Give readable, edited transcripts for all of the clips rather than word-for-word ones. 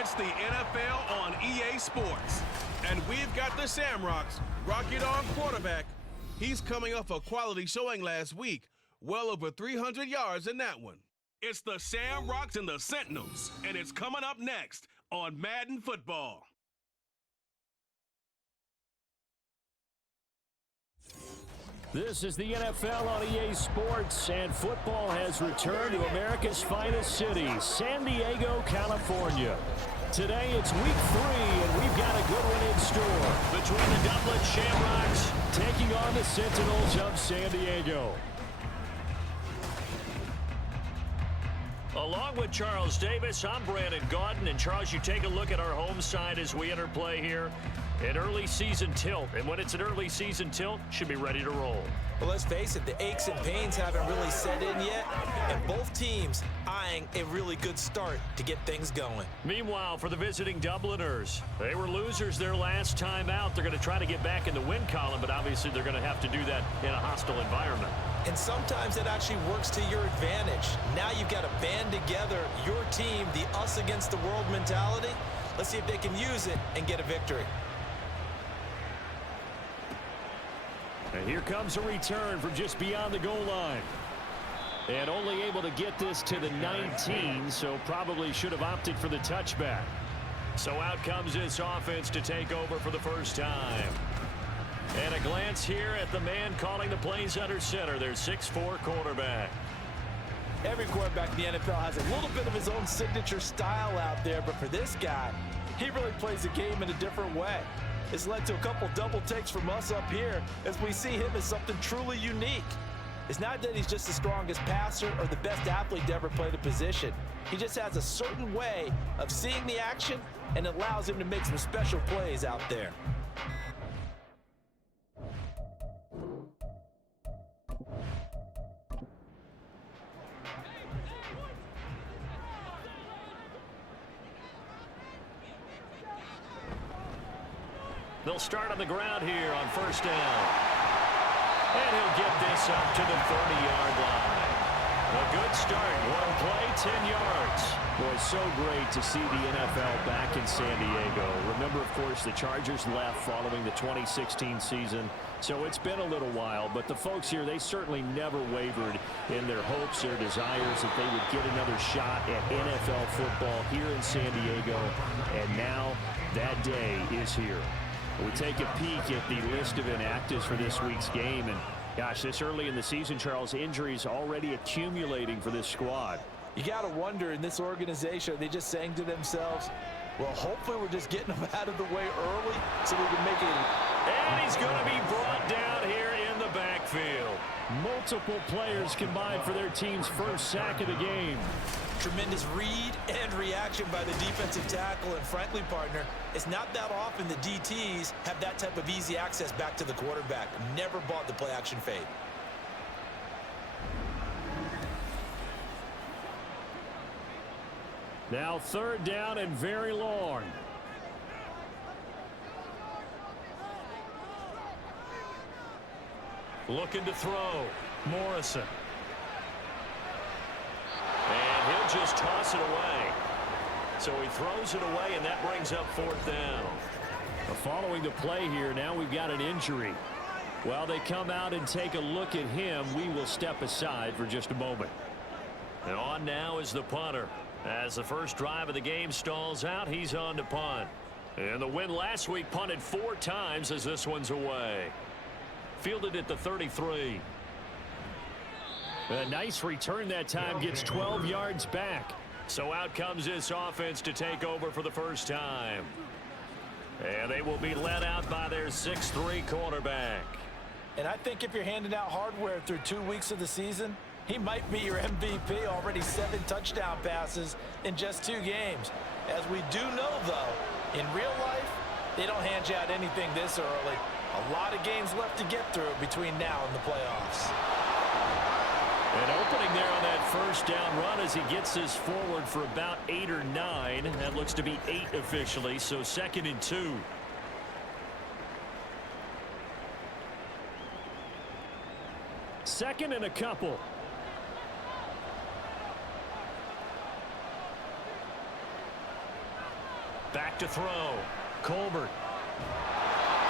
It's the NFL on EA Sports. And we've got the Shamrocks. Rocket Arm quarterback. He's coming off a quality showing last week. Well over 300 yards in that one. It's the Shamrocks and the Sentinels. And it's coming up next on Madden Football. This is the NFL on EA Sports, and football has returned to America's finest city, San Diego, California. Today it's week 3, and we've got a good one in store between the Dublin Shamrocks taking on the Sentinels of San Diego. Along with Charles Davis, I'm Brandon Gaudin, and Charles, you take a look at our home side as we enter play here. An early season tilt, and when it's an early season tilt, should be ready to roll. Well, let's face it, the aches and pains haven't really set in yet, and both teams eyeing a really good start to get things going. Meanwhile, for the visiting Dubliners, they were losers their last time out. They're going to try to get back in the win column, but obviously they're going to have to do that in a hostile environment. And sometimes it actually works to your advantage. Now you've got to band together your team, the us against the world mentality. Let's see if they can use it and get a victory. And here comes a return from just beyond the goal line. And only able to get this to the 19, so probably should have opted for the touchback. So out comes this offense to take over for the first time. And a glance here at the man calling the plays under center, their 6'4" quarterback. Every quarterback in the NFL has a little bit of his own signature style out there, but for this guy, he really plays the game in a different way. It's led to a couple double takes from us up here as we see him as something truly unique. It's not that he's just the strongest passer or the best athlete to ever play the position. He just has a certain way of seeing the action, and it allows him to make some special plays out there. They'll start on the ground here on first down. And he'll get this up to the 30-yard line. A good start. One play, 10 yards. Boy, so great to see the NFL back in San Diego. Remember, of course, the Chargers left following the 2016 season. So it's been a little while, but the folks here, they certainly never wavered in their hopes or desires that they would get another shot at NFL football here in San Diego. And now that day is here. We take a peek at the list of inactives for this week's game. And, gosh, this early in the season, Charles, injuries already accumulating for this squad. You got to wonder, in this organization, are they just saying to themselves, well, hopefully we're just getting them out of the way early so we can make it. And he's going to be brought down here in the backfield. Multiple players combined for their team's first sack of the game. Tremendous read and reaction by the defensive tackle, and frankly, partner, it's not that often the DTs have that type of easy access back to the quarterback. Never bought the play action fade. Now third down and very long. Looking to throw. Morrison. And he'll just toss it away. So he throws it away, and that brings up fourth down. Following the play here, now we've got an injury. While they come out and take a look at him, we will step aside for just a moment. And on now is the punter. As the first drive of the game stalls out, he's on to punt. And the win last week punted 4 times as this one's away. Fielded at the 33. A nice return that time, gets 12 yards back. So out comes this offense to take over for the first time. And they will be led out by their 6'3" quarterback. And I think if you're handing out hardware through 2 weeks of the season, he might be your MVP. Already 7 touchdown passes in just 2 games. As we do know, though, in real life, they don't hand you out anything this early. A lot of games left to get through between now and the playoffs. An opening there on that first down run as he gets this forward for about 8 or 9. That looks to be 8 officially, so 2nd and 2. Second and a couple. Back to throw. Colbert.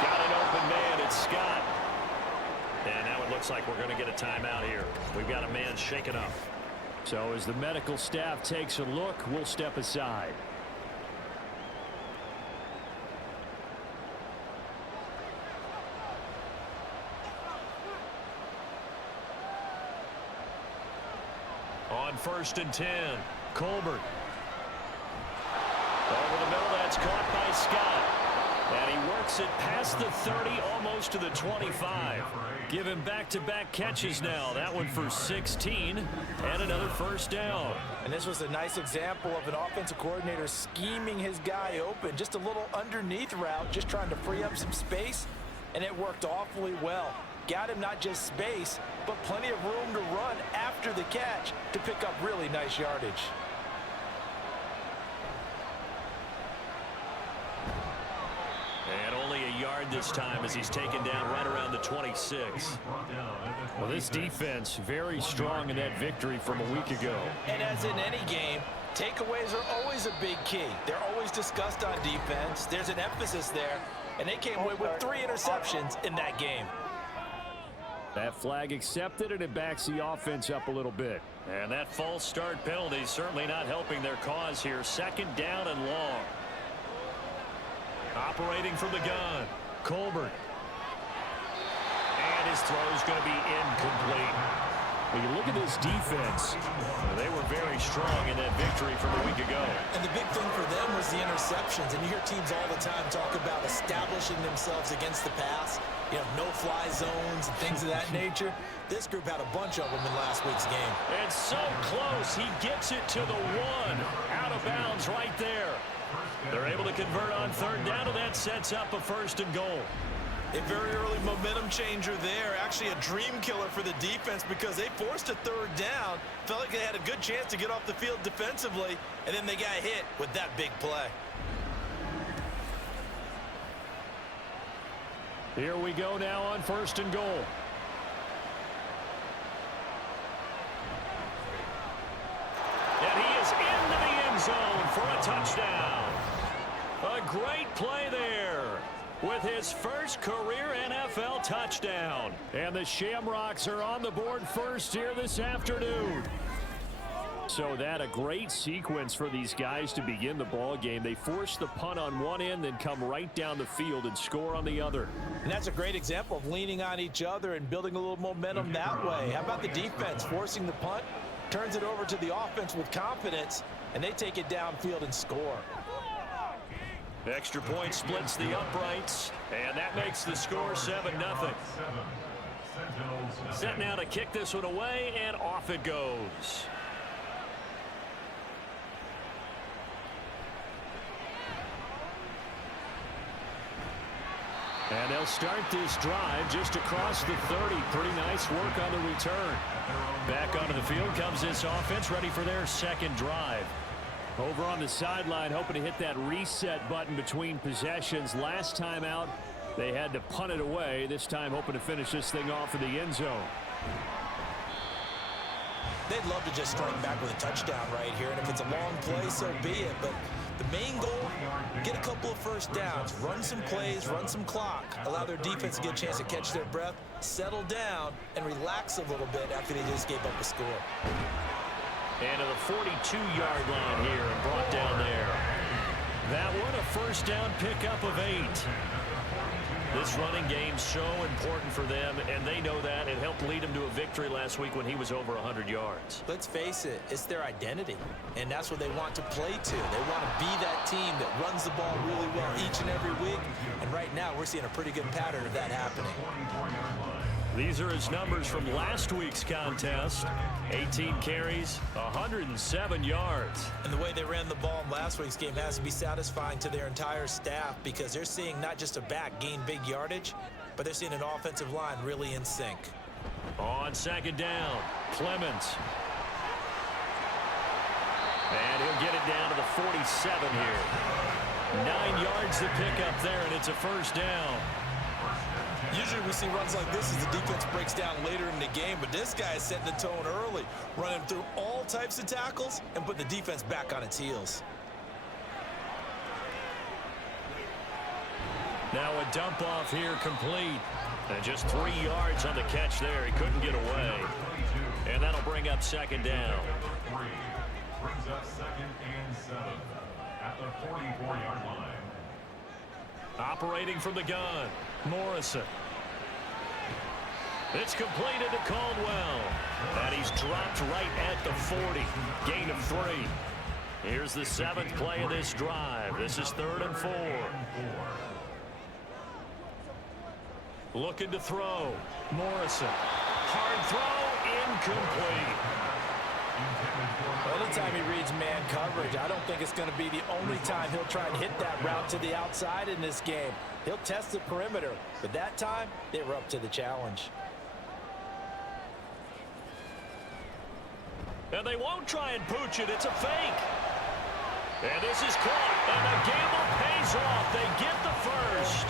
Got an open man. It's Scott. And now it looks like we're going to get a timeout here. We've got a man shaken up. So as the medical staff takes a look, we'll step aside. On 1st and 10, Colbert. Over the middle, that's caught by Scott. And he works it past the 30, almost to the 25. Give him back-to-back catches now. That one for 16, and another first down. And this was a nice example of an offensive coordinator scheming his guy open. Just a little underneath route, just trying to free up some space, and it worked awfully well. Got him not just space, but plenty of room to run after the catch to pick up really nice yardage. And only a yard this time as he's taken down right around the 26. Well, this defense very strong in that victory from a week ago. And as in any game, takeaways are always a big key. They're always discussed on defense. There's an emphasis there, and they came away with 3 interceptions in that game. That flag accepted, and it backs the offense up a little bit. And that false start penalty certainly not helping their cause here. 2nd down and long. Operating from the gun, Colbert. And his throw's going to be incomplete. When you look at this defense, they were very strong in that victory from a week ago. And the big thing for them was the interceptions. And you hear teams all the time talk about establishing themselves against the pass. You know, no-fly zones and things of that nature. This group had a bunch of them in last week's game. And so close, he gets it to the 1. Out of bounds right there. They're able to convert on 3rd down, and that sets up a 1st and goal. A very early momentum changer there. Actually a dream killer for the defense because they forced a 3rd down. Felt like they had a good chance to get off the field defensively, and then they got hit with that big play. Here we go now on 1st and goal. And he is into the end zone for a touchdown. A great play there with his first career NFL touchdown. And the Shamrocks are on the board first here this afternoon. So that a great sequence for these guys to begin the ball game. They force the punt on one end, then come right down the field and score on the other. And that's a great example of leaning on each other and building a little momentum that way. How about the defense forcing the punt, turns it over to the offense with confidence, and they take it downfield and score. Extra point splits the uprights, and that makes the score 7-0. Set now to kick this one away, and off it goes. And they'll start this drive just across the 30. Pretty nice work on the return. Back onto the field comes this offense, ready for their 2nd drive. Over on the sideline, hoping to hit that reset button between possessions. Last time out, they had to punt it away. This time, hoping to finish this thing off in the end zone. They'd love to just strike back with a touchdown right here, and if it's a long play, so be it. But the main goal, get a couple of 1st downs, run some plays, run some clock, allow their defense to get a chance to catch their breath, settle down, and relax a little bit after they just gave up a score. And to the 42-yard line here and brought down there. That one a 1st down pickup of 8. This running game so important for them, and they know that. It helped lead them to a victory last week when he was over 100 yards. Let's face it, it's their identity, and that's what they want to play to. They want to be that team that runs the ball really well each and every week, and right now we're seeing a pretty good pattern of that happening. These are his numbers from last week's contest. 18 carries, 107 yards. And the way they ran the ball in last week's game has to be satisfying to their entire staff because they're seeing not just a back gain big yardage, but they're seeing an offensive line really in sync. On 2nd down, Clemens. And he'll get it down to the 47 here. 9 yards to pick up there, and it's a 1st down. Usually we see runs like this as the defense breaks down later in the game, but this guy is setting the tone early, running through all types of tackles and putting the defense back on its heels. Now a dump off here complete. And just 3 yards on the catch there. He couldn't get away. And that'll bring up second down. Brings up 2nd and 7 at the 44-yard line. Operating from the gun, Morrison. It's completed to Caldwell. And he's dropped right at the 40. Gain of 3. Here's the 7th play of this drive. This is 3rd and 4. Looking to throw. Morrison. Hard throw. Incomplete. Anytime he reads man coverage, I don't think it's going to be the only time he'll try and hit that route to the outside in this game. He'll test the perimeter, but that time they were up to the challenge. And they won't try and pooch it. It's a fake. And this is caught. And the gamble pays off. They get the first.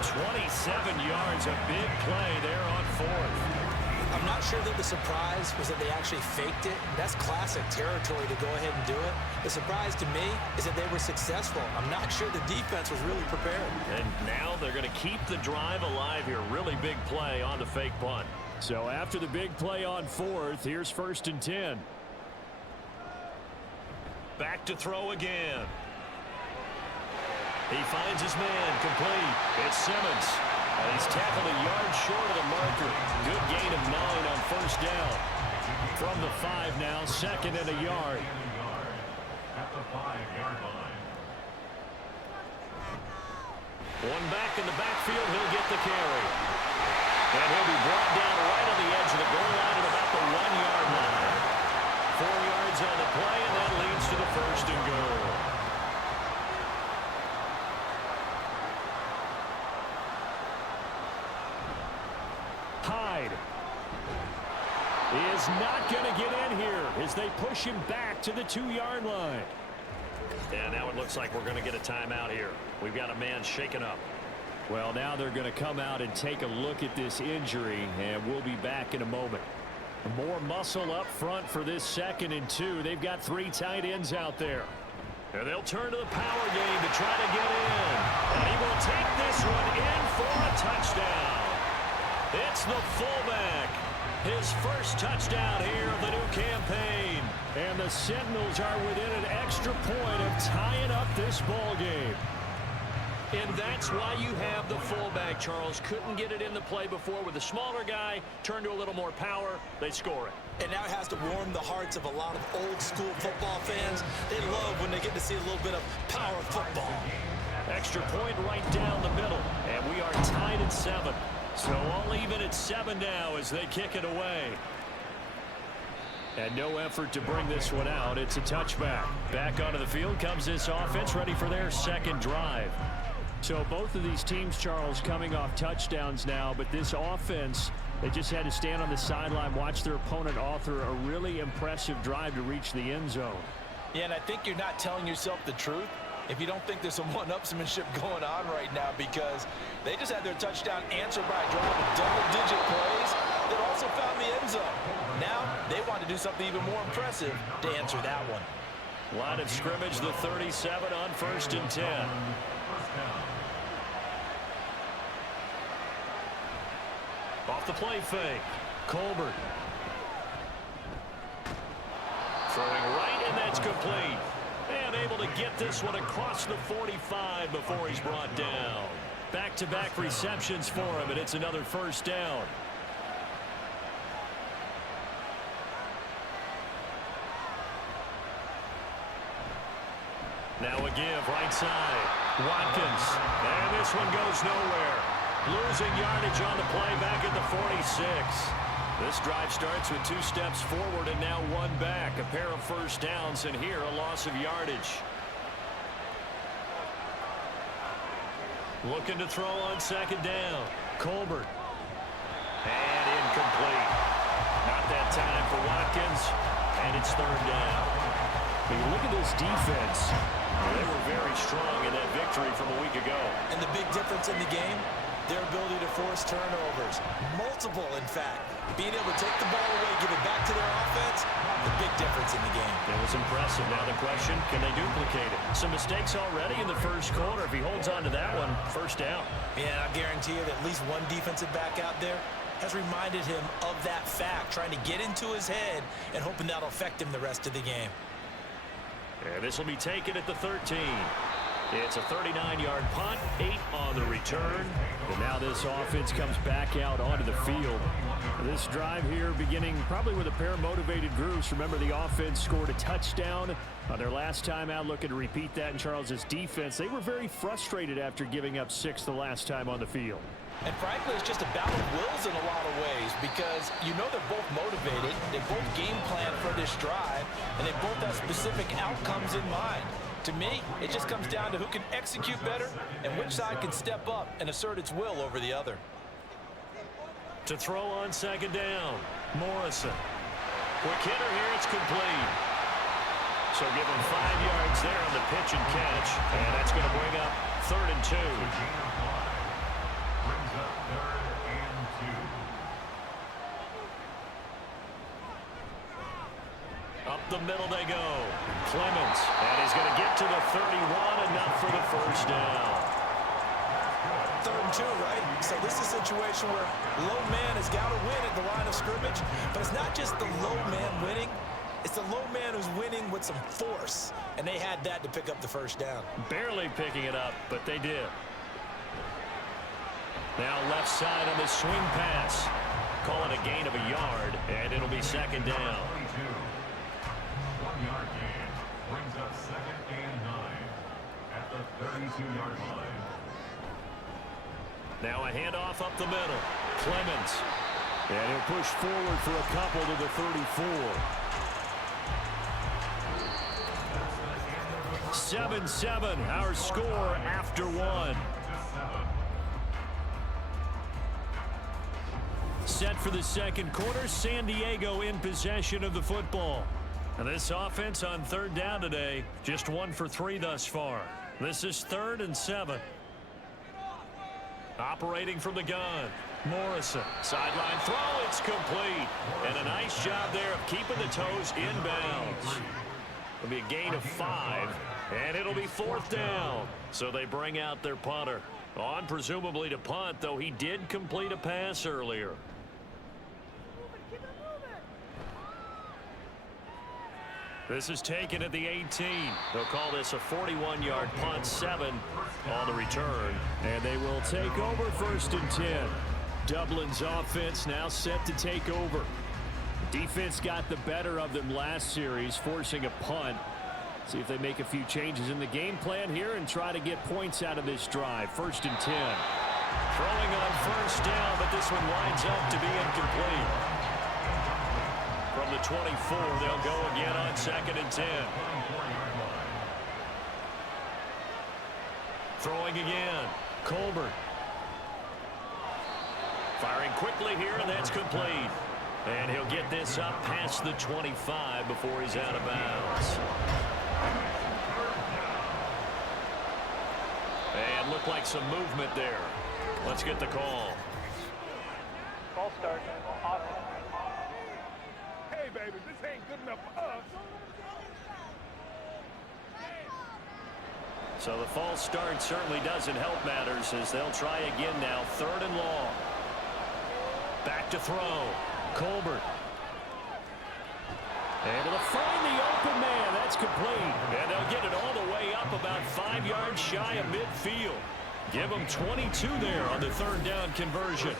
27 yards, a big play there on 4th. I'm not sure that the surprise was that they actually faked it. That's classic territory to go ahead and do it. The surprise to me is that they were successful. I'm not sure the defense was really prepared. And now they're going to keep the drive alive here. Really big play on the fake punt. So after the big play on 4th, here's 1st and 10. Back to throw again. He finds his man complete. It's Simmons. And he's tackled a yard short of the marker. Good gain of 9 on 1st down. From the 5 now, 2nd and a yard. At the 5-yard line. One back in the backfield, he'll get the carry. And he'll be brought down right on the edge of the goal line at about the 1-yard line. 4 yards on the play, and that leads to the 1st and goal. Hyde is not going to get in here as they push him back to the 2-yard line. And now it looks like we're going to get a timeout here. We've got a man shaken up. Well, now they're going to come out and take a look at this injury, and we'll be back in a moment. More muscle up front for this 2nd and 2. They've got 3 tight ends out there. And they'll turn to the power game to try to get in. And he will take this one in for a touchdown. It's the fullback. His first touchdown here of the new campaign. And the Sentinels are within an extra point of tying up this ball game. And that's why you have the fullback, Charles. Couldn't get it in the play before with a smaller guy. Turned to a little more power. They score it. And now it has to warm the hearts of a lot of old school football fans. They love when they get to see a little bit of power football. Extra point right down the middle. And we are tied at 7. So all even at 7 now as they kick it away. And no effort to bring this one out. It's a touchback. Back onto the field comes this offense, ready for their 2nd drive. So both of these teams, Charles, coming off touchdowns now, but this offense, they just had to stand on the sideline, watch their opponent author a really impressive drive to reach the end zone. Yeah, and I think you're not telling yourself the truth if you don't think there's some one-upsmanship going on right now, because they just had their touchdown answered by a drive of double-digit plays that also found the end zone. Now they want to do something even more impressive to answer that one. Line of scrimmage, the 37 on 1st and 10. Off the play fake. Colbert. Throwing right, and that's complete. And able to get this one across the 45 before he's brought down. Back-to-back receptions for him, and it's another 1st down. Now a give, right side. Watkins. And this one goes nowhere. Losing yardage on the play back at the 46. This drive starts with 2 steps forward and now 1 back. A pair of 1st downs, and here a loss of yardage. Looking to throw on 2nd down. Colbert. And incomplete. Not that time for Watkins. And it's 3rd down. When you look at this defense, they were very strong in that victory from a week ago. And the big difference in the game, their ability to force turnovers. Multiple, in fact. Being able to take the ball away, give it back to their offense, the big difference in the game. It was impressive. Now the question, can they duplicate it? Some mistakes already in the first quarter. If he holds on to that one, first down. Yeah, I guarantee you that at least one defensive back out there has reminded him of that fact, trying to get into his head and hoping that'll affect him the rest of the game. And this will be taken at the 13. It's a 39-yard punt, 8 on the return. And now this offense comes back out onto the field. This drive here beginning probably with a pair of motivated groups. Remember, the offense scored a touchdown on their last time out. Looking to repeat that in Charles's defense. They were very frustrated after giving up 6 the last time on the field. And frankly, it's just a battle of wills in a lot of ways because you know they're both motivated, they both game plan for this drive, and they both have specific outcomes in mind. To me, it just comes down to who can execute better and which side can step up and assert its will over the other. To throw on second down, Morrison. Quick hitter here, it's complete. So give him 5 yards there on the pitch and catch, and that's going to bring up 3rd and 2. Brings up 3rd and 2. Up the middle they go. Clemens, and he's going to get to the 31, enough for the first down. 3rd and 2, right? So this is a situation where low man has got to win at the line of scrimmage, but it's not just the low man winning, it's the low man who's winning with some force, and they had that to pick up the first down. Barely picking it up, but they did. Now left side on this swing pass. Call it a gain of a yard, and it'll be second down. 1-yard gain brings up 2nd and 9 at the 32-yard line. Now a handoff up the middle. Clemens. And he'll push forward for a couple to the 34. 7-7, our score after 1. Set for the second quarter, San Diego in possession of the football. And this offense on 3rd down today, just 1 for 3 thus far. This is 3rd and 7. Operating from the gun, Morrison. Sideline throw, it's complete. And a nice job there of keeping the toes inbounds. It'll be a gain of 5, and it'll be 4th down. So they bring out their punter. On presumably to punt, though he did complete a pass earlier. This is taken at the 18. They'll call this a 41-yard punt, 7 on the return. And they will take over 1st and 10. Dublin's offense now set to take over. Defense got the better of them last series, forcing a punt. See if they make a few changes in the game plan here and try to get points out of this drive. 1st and 10. Throwing on 1st down, but this one winds up to be incomplete. From the 24, they'll go again on 2nd and 10. Throwing again, Colbert. Firing quickly here, and that's complete. And he'll get this up past the 25 before he's out of bounds. And looked like some movement there. Let's get the call. Ball start. Offense. Hey, baby, this ain't good enough for us. So the false start certainly doesn't help matters as they'll try again now. 3rd and long. Back to throw. Colbert. Able to find the open man. That's complete. And they'll get it all the way up about 5 yards shy of midfield. Give them 22 there on the 3rd down conversion.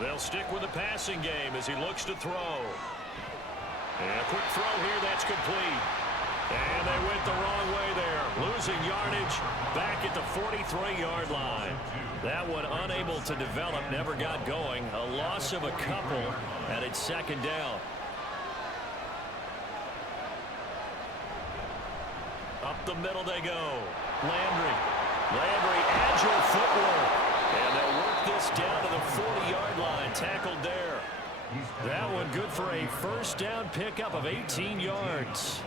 They'll stick with the passing game as he looks to throw. And a quick throw here, that's complete. And they went the wrong way there. Losing yardage back at the 43-yard line. That one unable to develop, never got going. A loss of a couple, and it's 2nd down. Up the middle they go. Landry, agile footwork. And they'll work this down to the 40-yard line. Tackled there. That one good for a first down pickup of 18 yards.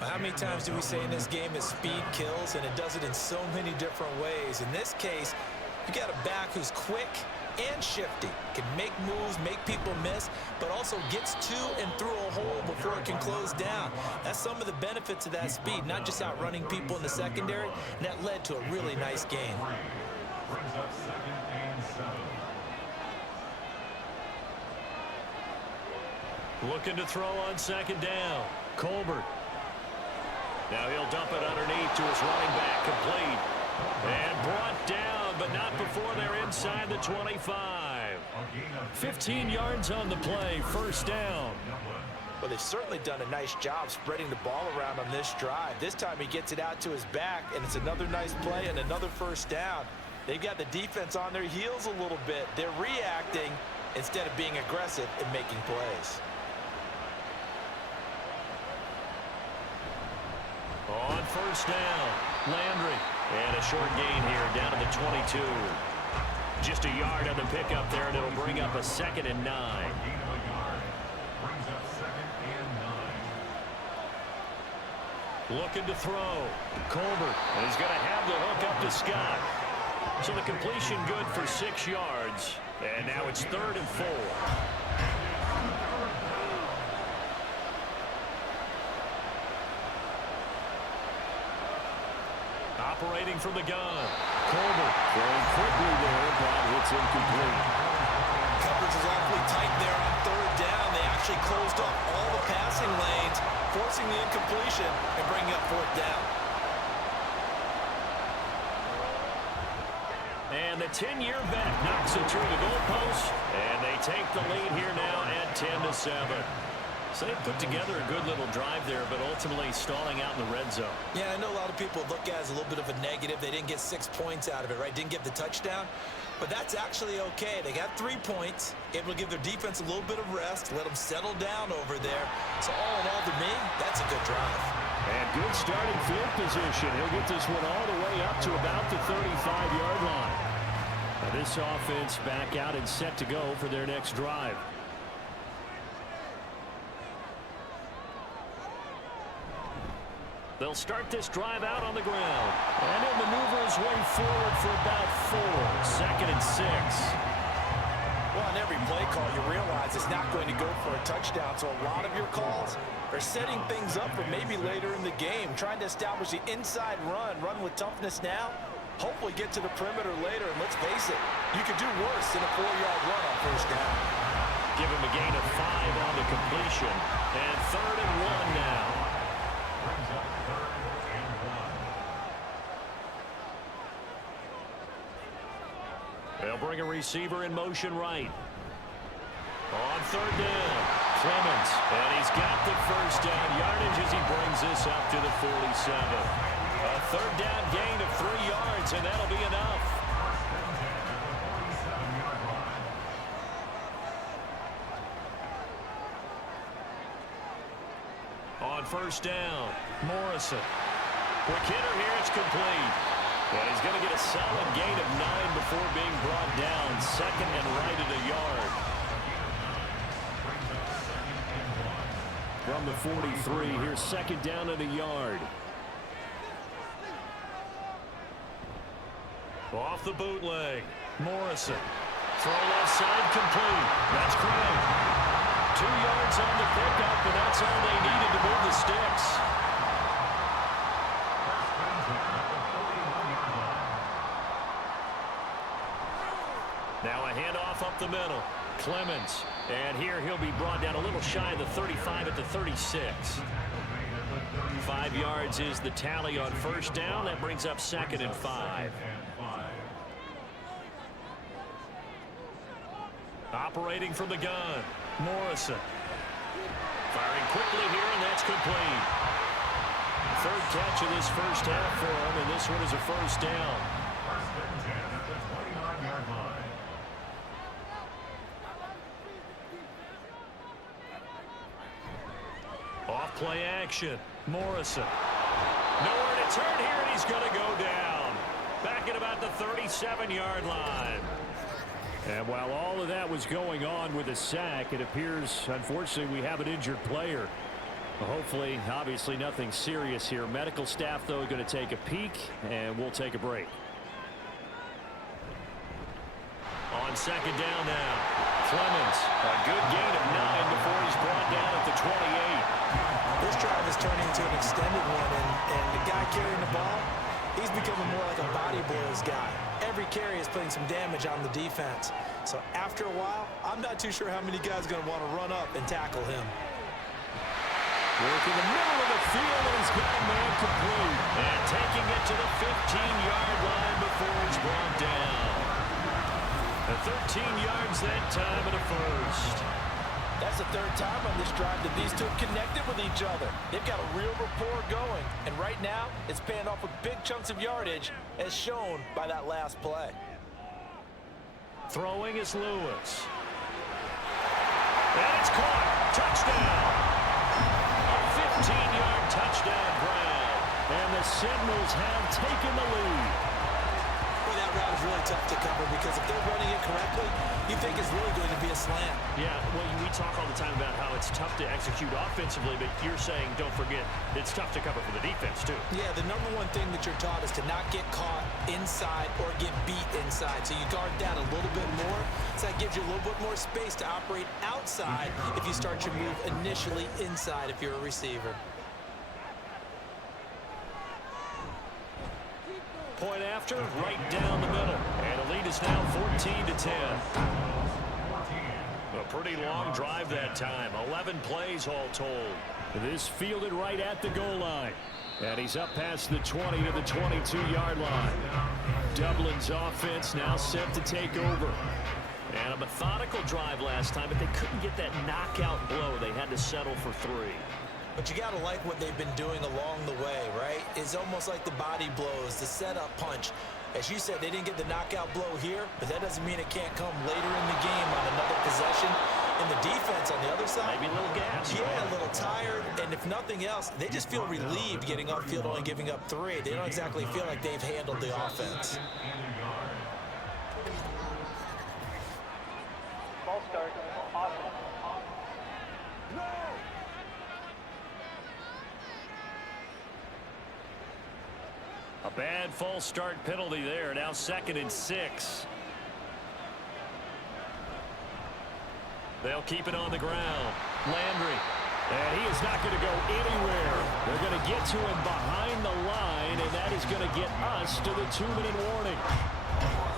How many times do we say in this game that speed kills, and it does it in so many different ways? In this case, you got a back who's quick and shifty, can make moves, make people miss, but also gets to and through a hole before it can close down. That's some of the benefits of that speed, not just outrunning people in the secondary, and that led to a really nice game. Brings up 2nd and 7. Looking to throw on 2nd down. Colbert. Now he'll dump it underneath to his running back, complete. And brought down, but not before they're inside the 25. 15 yards on the play, first down. Well, they've certainly done a nice job spreading the ball around on this drive. This time he gets it out to his back, and it's another nice play and another first down. They've got the defense on their heels a little bit. They're reacting instead of being aggressive and making plays. On first down, Landry. And a short gain here down to the 22. Just a yard on the pickup there, and it'll bring up a 2nd and 9. Brings up 2nd and 9. Looking to throw. Colbert. And he's going to have the hook up to Scott. So the completion good for 6 yards. And now it's 3rd and 4. Operating from the gun. Colbert throwing quickly there, but it's incomplete. Coverage is awfully tight there on 3rd down. They actually closed off all the passing lanes, forcing the incompletion and bringing up 4th down. And the 10-year vet knocks it through the goalpost, and they take the lead here now at 10-7. So they put together a good little drive there, but ultimately stalling out in the red zone. Yeah, I know a lot of people look at it as a little bit of a negative. They didn't get 6 points out of it, right? Didn't get the touchdown. But that's actually okay. They got 3 points, able to give their defense a little bit of rest, let them settle down over there. So all in all, to me, that's a good drive. And good starting field position. He'll get this one all the way up to about the 35-yard line. Now this offense back out and set to go for their next drive. They'll start this drive out on the ground. And he'll maneuver his way forward for about 4. 2nd and 6. Well, on every play call, you realize it's not going to go for a touchdown. So a lot of your calls are setting things up for maybe later in the game, trying to establish the inside run with toughness now, hopefully get to the perimeter later. And let's face it, you could do worse than a 4-yard run on first down. Give him a gain of 5 on the completion. And 3rd and 1 now. Brings up 3rd and 1. They'll bring a receiver in motion right. On 3rd down, Clemens. And he's got the first down yardage as he brings this up to the 47. A 3rd down gain of 3 yards, and that'll be enough. On first down, Morrison. Quick hitter here, it's complete. And he's going to get a solid gain of 9 before being brought down. 2nd and right at a yard. From the 43, here's 2nd down at a yard. Off the bootleg, Morrison. Throw left side complete. That's Craig. 2 yards on the pickup, and that's all they needed to move the sticks. Now a handoff up the middle. Clemens. And here he'll be brought down a little shy of the 35 at the 36. 5 yards is the tally on first down. That brings up 2nd and 5. Operating from the gun, Morrison. Firing quickly here, and that's complete. 3rd catch of this first half for him, and this one is a first down. First and 10 at the 29-yard line. Off play action, Morrison. Nowhere to turn here, and he's going to go down. Back at about the 37-yard line. And while all of that was going on with a sack, it appears, unfortunately, we have an injured player. Hopefully, obviously, nothing serious here. Medical staff, though, going to take a peek, and we'll take a break. On second down now, Clemens, a good gain of 9 before he's brought down at the 28. This drive is turning into an extended one, and the guy carrying the ball, he's becoming more like a body blows guy. Every carry is putting some damage on the defense. So after a while, I'm not too sure how many guys are going to want to run up and tackle him. Work in the middle of the field, and he's got a man complete. And taking it to the 15-yard line before he's brought down. The 13 yards that time in a first. That's the third time on this drive that these two have connected with each other. They've got a real rapport going. And right now, it's paying off with big chunks of yardage, as shown by that last play. Throwing is Lewis. And it's caught. Touchdown. A 15-yard touchdown grab. And the Sentinels have taken the lead. Well, that route is really tough to cover because if they're running it correctly, you think it's really going to be a slant. Yeah, well, we talk all the time about how it's tough to execute offensively, but you're saying, don't forget, it's tough to cover for the defense, too. Yeah, the number one thing that you're taught is to not get caught inside or get beat inside. So you guard that a little bit more. So that gives you a little bit more space to operate outside if you start your move initially inside if you're a receiver. Point after, right down the middle. And the lead is now 14-10. A pretty long drive that time. 11 plays all told. This fielded right at the goal line. And he's up past the 20 to the 22-yard line. Dublin's offense now set to take over. And a methodical drive last time, but they couldn't get that knockout blow. They had to settle for 3. But you got to like what they've been doing along the way, right? It's almost like the body blows, the setup punch. As you said, they didn't get the knockout blow here, but that doesn't mean it can't come later in the game on another possession. And the defense on the other side, maybe a little gas. Yeah, a little tired. And if nothing else, they just feel relieved getting upfield, only giving up 3. They don't exactly feel like they've handled the offense. Ball start. Awesome. A bad false start penalty there. Now 2nd and 6. They'll keep it on the ground. Landry. And he is not going to go anywhere. They're going to get to him behind the line, and that is going to get us to the 2-minute warning.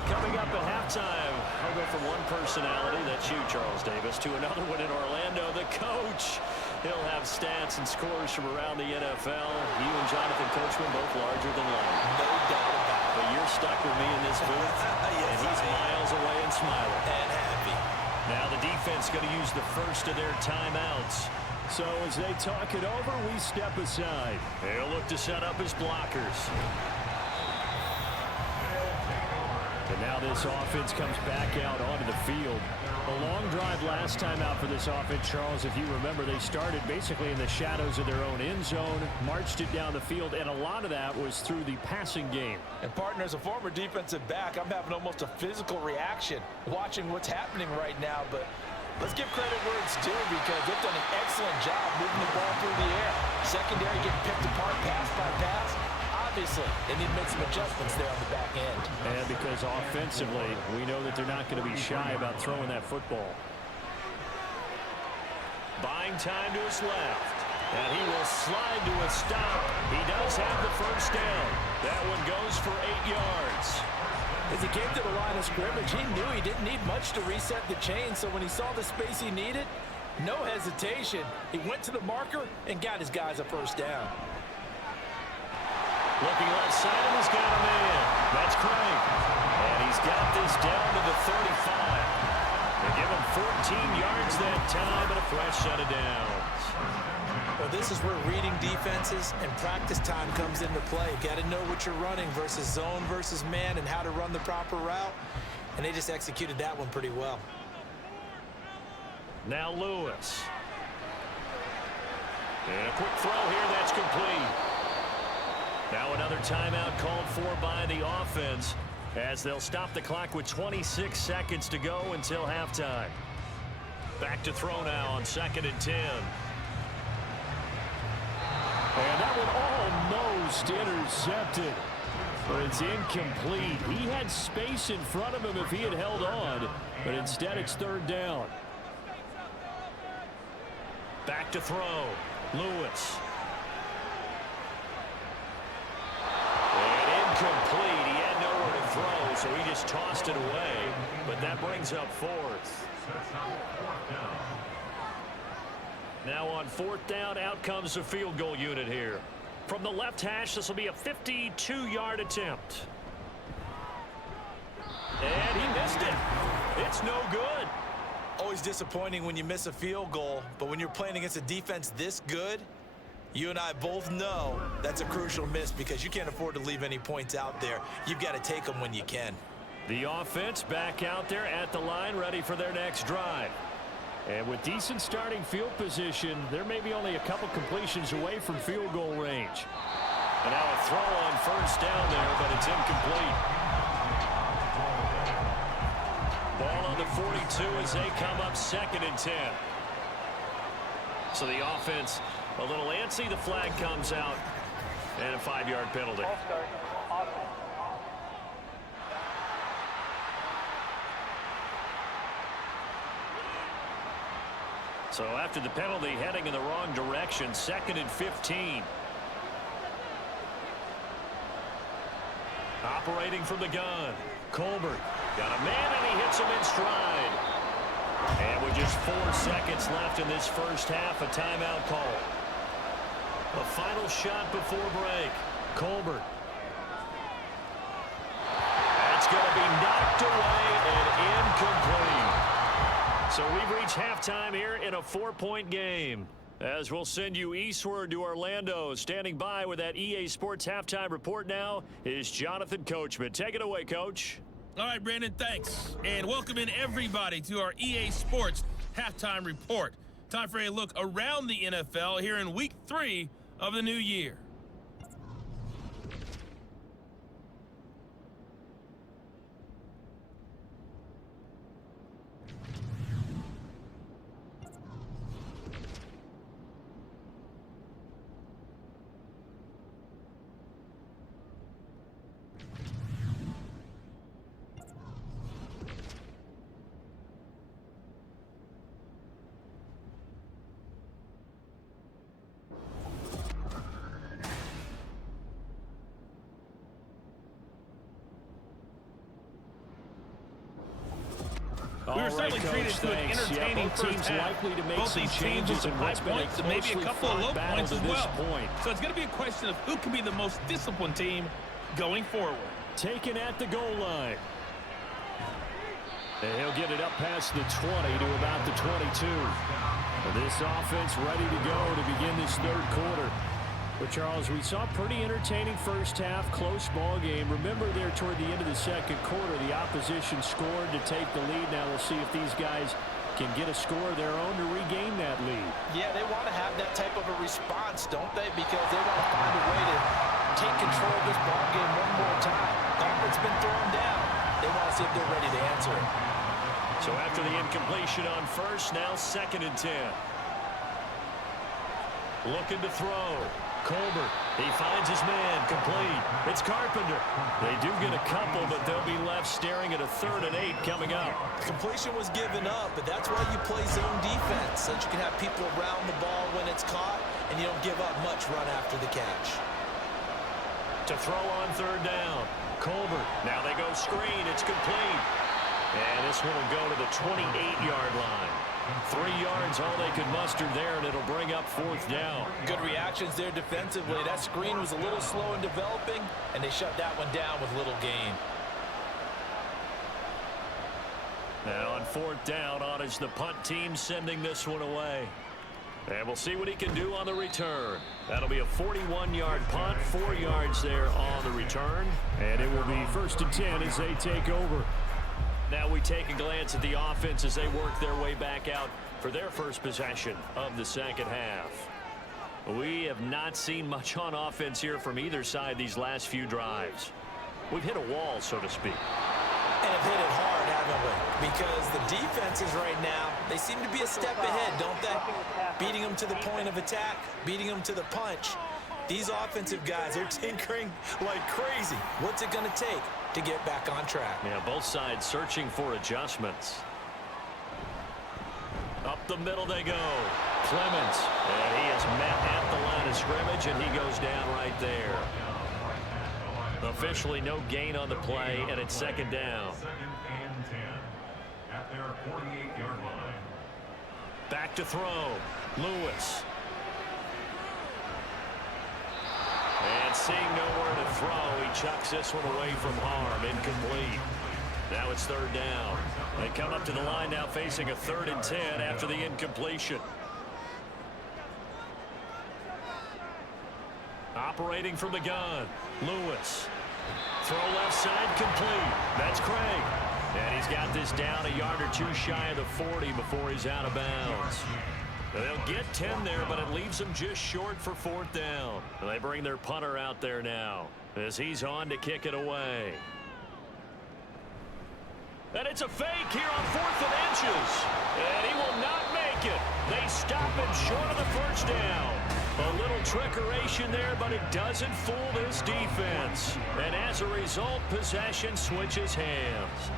Coming up at halftime, I'll go from one personality, that's you, Charles Davis, to another one in Orlando, the coach. He'll have stats and scores from around the NFL. You and Jonathan Coachman both larger than life. No doubt about it. But you're stuck with me in this booth, yes, and he's miles away and smiling. And happy. Now the defense going to use the first of their timeouts. So as they talk it over, we step aside. They'll look to set up his blockers. And now this offense comes back out onto the field. A long drive last time out for this offense, Charles. If you remember, they started basically in the shadows of their own end zone, marched it down the field, and a lot of that was through the passing game. And partner, as a former defensive back, I'm having almost a physical reaction watching what's happening right now. But let's give credit where it's due because they've done an excellent job moving the ball through the air. Secondary getting picked apart pass by pass. Obviously, they need to make some adjustments there on the back end. And because offensively, we know that they're not going to be shy about throwing that football. Buying time to his left. And he will slide to a stop. He does have the first down. That one goes for 8 yards. As he came to the line of scrimmage, he knew he didn't need much to reset the chain. So when he saw the space he needed, no hesitation. He went to the marker and got his guys a first down. Looking left side, and he's got a man. That's Craig. And he's got this down to the 35. They give him 14 yards that time and a fresh set of downs. Well, this is where reading defenses and practice time comes into play. Got to know what you're running versus zone versus man and how to run the proper route. And they just executed that one pretty well. Now Lewis. And a quick throw here that's complete. Now another timeout called for by the offense as they'll stop the clock with 26 seconds to go until halftime. Back to throw now on 2nd and 10. And that one almost intercepted. But it's incomplete. He had space in front of him if he had held on, but instead it's 3rd down. Back to throw. Lewis. And incomplete. He had nowhere to throw, so he just tossed it away. But that brings up 4th. Now on 4th down, out comes the field goal unit here. From the left hash, this will be a 52-yard attempt. And he missed it. It's no good. Always disappointing when you miss a field goal, but when you're playing against a defense this good, you and I both know that's a crucial miss because you can't afford to leave any points out there. You've got to take them when you can. The offense back out there at the line, ready for their next drive. And with decent starting field position, they're maybe only a couple completions away from field goal range. And now a throw on 1st down there, but it's incomplete. Ball on the 42 as they come up 2nd and 10. So the offense a little antsy. The flag comes out and a 5-yard penalty. Ball start. Offense. So after the penalty, heading in the wrong direction, 2nd and 15. Operating from the gun. Colbert got a man and he hits him in stride. And with just 4 seconds left in this first half, a timeout call. A final shot before break. Colbert. That's going to be knocked away and incomplete. So we've reached halftime here in a 4-point game. As we'll send you eastward to Orlando. Standing by with that EA Sports halftime report now is Jonathan Coachman. Take it away, Coach. All right, Brandon, thanks. And welcome in everybody to our EA Sports halftime report. Time for a look around the NFL here in week 3 of the new year. We were certainly treated to an entertaining first half. Likely to make both some these teams with changes some high points and maybe a couple of low points as well. So it's going to be a question of who can be the most disciplined team going forward. Taken at the goal line. And he'll get it up past the 20 to about the 22. This offense ready to go to begin this 3rd quarter. But, Charles, we saw a pretty entertaining first half, close ball game. Remember there toward the end of the 2nd quarter, the opposition scored to take the lead. Now we'll see if these guys can get a score of their own to regain that lead. Yeah, they want to have that type of a response, don't they? Because they want to find a way to take control of this ball game one more time. Gauntlet's been thrown down. They want to see if they're ready to answer it. So after the incompletion on 1st, now 2nd and 10. Looking to throw. Colbert, he finds his man, complete. It's Carpenter. They do get a couple, but they'll be left staring at a 3rd and 8 coming up. Completion was given up, but that's why you play zone defense, so that you can have people around the ball when it's caught, and you don't give up much run after the catch. To throw on 3rd down. Colbert, now they go screen, it's complete. And this one will go to the 28-yard line. 3 yards, all they could muster there, and it'll bring up 4th down. Good reactions there defensively. That screen was a little slow in developing, and they shut that one down with little gain. Now on 4th down, on is the punt team sending this one away. And we'll see what he can do on the return. That'll be a 41-yard punt, 4 yards there on the return. And it will be 1st and 10 as they take over. Now we take a glance at the offense as they work their way back out for their first possession of the 2nd half. We have not seen much on offense here from either side these last few drives. We've hit a wall, so to speak. And have hit it hard, haven't we? Because the defenses right now, they seem to be a step ahead, don't they? Beating them to the point of attack, beating them to the punch. These offensive guys are tinkering like crazy. What's it going to take to get back on track? Yeah, both sides searching for adjustments. Up the middle they go. Clemens. And he is met at the line of scrimmage, and he goes down right there. Officially no gain on the play, and it's second down. Second and 10 at their 48-yard line. Back to throw. Lewis. And seeing nowhere to throw, he chucks this one away from harm. Incomplete. Now it's third down. They come up to the line now facing a 3rd and 10 after the incompletion. Operating from the gun. Lewis. Throw left side complete. That's Craig. And he's got this down a yard or two shy of the 40 before he's out of bounds. They'll get 10 there, but it leaves them just short for 4th down. And they bring their punter out there now as he's on to kick it away. And it's a fake here on 4th and inches. And he will not make it. They stop him short of the first down. A little trickeration there, but it doesn't fool this defense. And as a result, possession switches hands.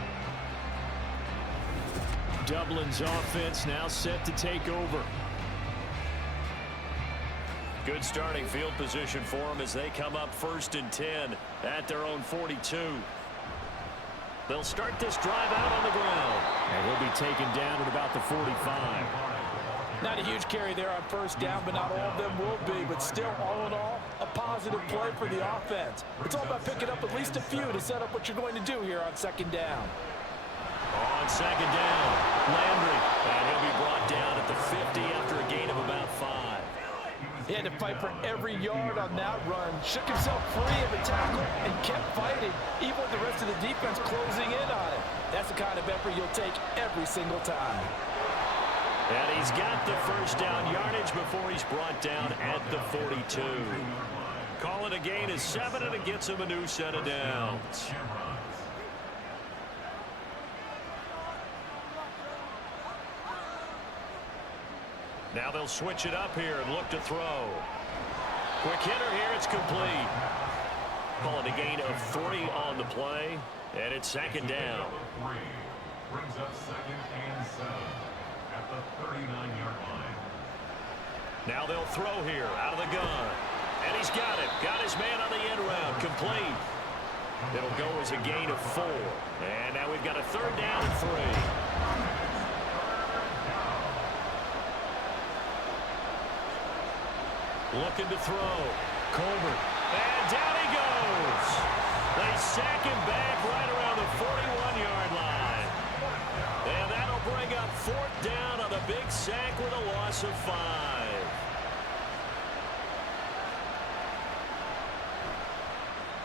Dublin's offense now set to take over. Good starting field position for them as they come up 1st and 10 at their own 42. They'll start this drive out on the ground. And he'll be taken down at about the 45. Not a huge carry there on 1st down, but not all of them will be. But still, all in all, a positive play for the offense. It's all about picking up at least a few to set up what you're going to do here on 2nd down. On 2nd down, Landry. And he'll be brought down at the 50 after a gain of about 5. He had to fight for every yard on that run. Shook himself free of a tackle and kept fighting, even with the rest of the defense closing in on him. That's the kind of effort you'll take every single time. And he's got the 1st down yardage before he's brought down at the 42. Call it a gain of 7, and it gets him a new set of downs. Now they'll switch it up here and look to throw. Quick hitter here, it's complete. Call it a gain of 3 on the play, and it's 2nd down. Brings up 2nd and 7 at the 39-yard line. Now they'll throw here out of the gun. And he's got it. Got his man on the end round. Complete. It'll go as a gain of 4. And now we've got a 3rd down and 3. Looking to throw. Colbert. And down he goes. They sack him back right around the 41-yard line. And that'll bring up 4th down on the big sack with a loss of 5.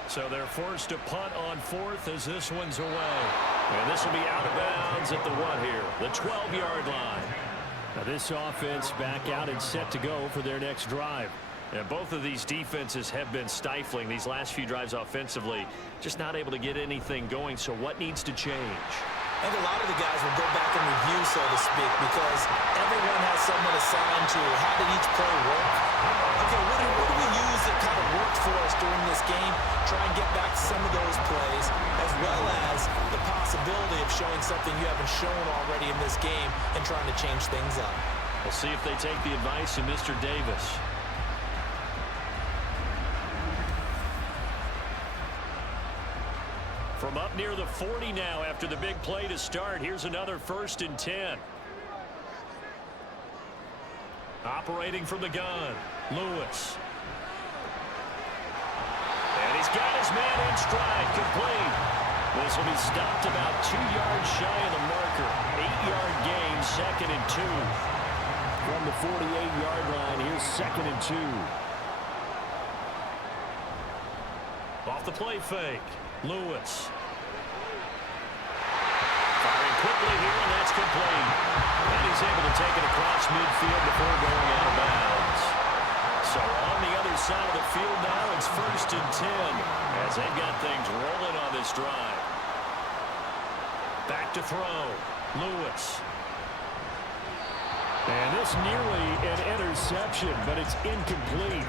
So they're forced to punt on 4th as this one's away. And this will be out of bounds at the what here? The 12-yard line. Now this offense back out and set to go for their next drive. And both of these defenses have been stifling these last few drives offensively. Just not able to get anything going. So what needs to change? I think a lot of the guys will go back and review, so to speak, because everyone has someone assigned to how did each play work. Okay, what do we use that kind of worked for us during this game? Try and get back some of those plays, as well as the possibility of showing something you haven't shown already in this game and trying to change things up. We'll see if they take the advice of Mr. Davis. From up near the 40 now after the big play to start. Here's another 1st and 10. Operating from the gun. Lewis. And he's got his man in stride. Complete. This will be stopped about 2 yards shy of the marker. 8-yard gain, 2nd and 2. From the 48-yard line, here's 2nd and 2. Off the play fake. Lewis. Firing quickly here, and that's complete. And he's able to take it across midfield before going out of bounds. So side of the field now. It's 1st and 10 as they've got things rolling on this drive. Back to throw. Lewis. And this nearly an interception, but it's incomplete.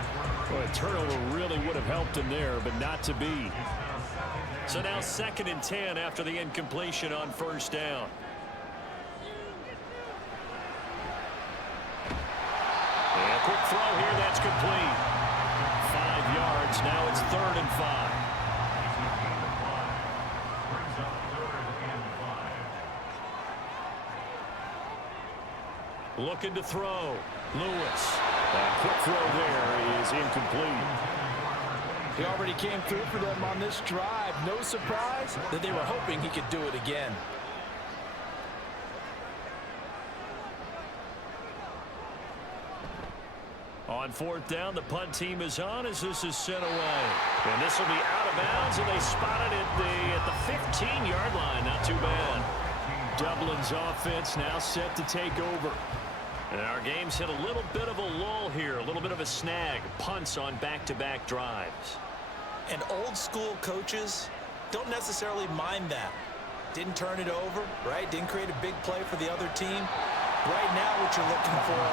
Well, a turnover really would have helped him there, but not to be. So now 2nd and 10 after the incompletion on 1st down. And a quick throw here, that's complete. 5 yards, now it's 3rd and 5. Looking to throw. Lewis. That quick throw there is incomplete. He already came through for them on this drive. No surprise that they were hoping he could do it again. On 4th down, the punt team is on as this is sent away. And this will be out of bounds, and they spotted it at the 15-yard line. Not too bad. Dublin's offense now set to take over. And our game's hit a little bit of a lull here, a little bit of a snag. Punts on back-to-back drives. And old school coaches don't necessarily mind that. Didn't turn it over, right? Didn't create a big play for the other team. Right now what you're looking for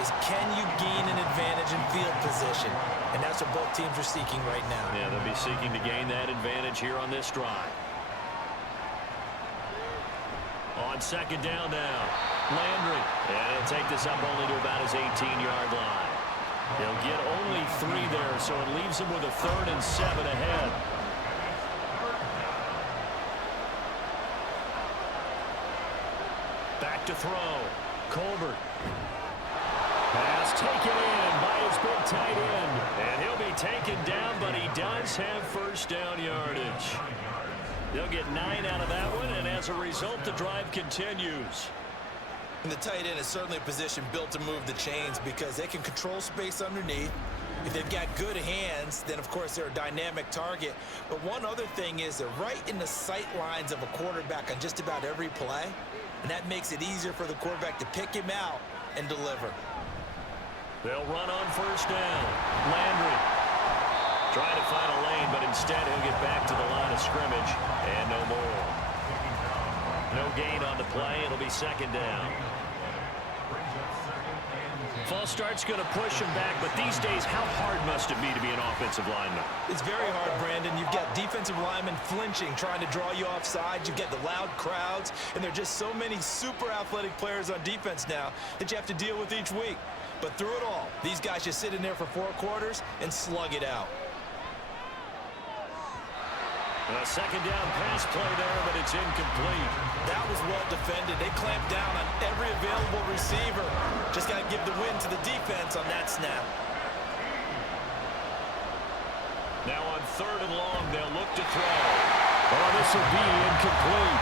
is can you gain an advantage in field position? And that's what both teams are seeking right now. Yeah, they'll be seeking to gain that advantage here on this drive. On 2nd down now. Landry. And he'll take this up only to about his 18-yard line. He'll get only 3 there, so it leaves him with a 3rd and 7 ahead. Back to throw. Colbert. Pass taken in by his big tight end. And he'll be taken down, but he does have 1st down yardage. They'll get 9 out of that one, and as a result, the drive continues. And the tight end is certainly a position built to move the chains because they can control space underneath. If they've got good hands, then of course they're a dynamic target. But one other thing is they're right in the sight lines of a quarterback on just about every play. And that makes it easier for the quarterback to pick him out and deliver. They'll run on 1st down. Landry trying to find a lane, but instead he'll get back to the line of scrimmage and no more. No gain on the play. It'll be 2nd down. False start's going to push him back, but these days, how hard must it be to be an offensive lineman? It's very hard, Brandon. You've got defensive linemen flinching, trying to draw you off sides. You've got the loud crowds, and there are just so many super athletic players on defense now that you have to deal with each week. But through it all, these guys just sit in there for 4 quarters and slug it out. A 2nd down pass play there, but it's incomplete. That was well defended. They clamped down on every available receiver. Just got to give the win to the defense on that snap. Now on 3rd and long, they'll look to throw. Oh, this will be incomplete.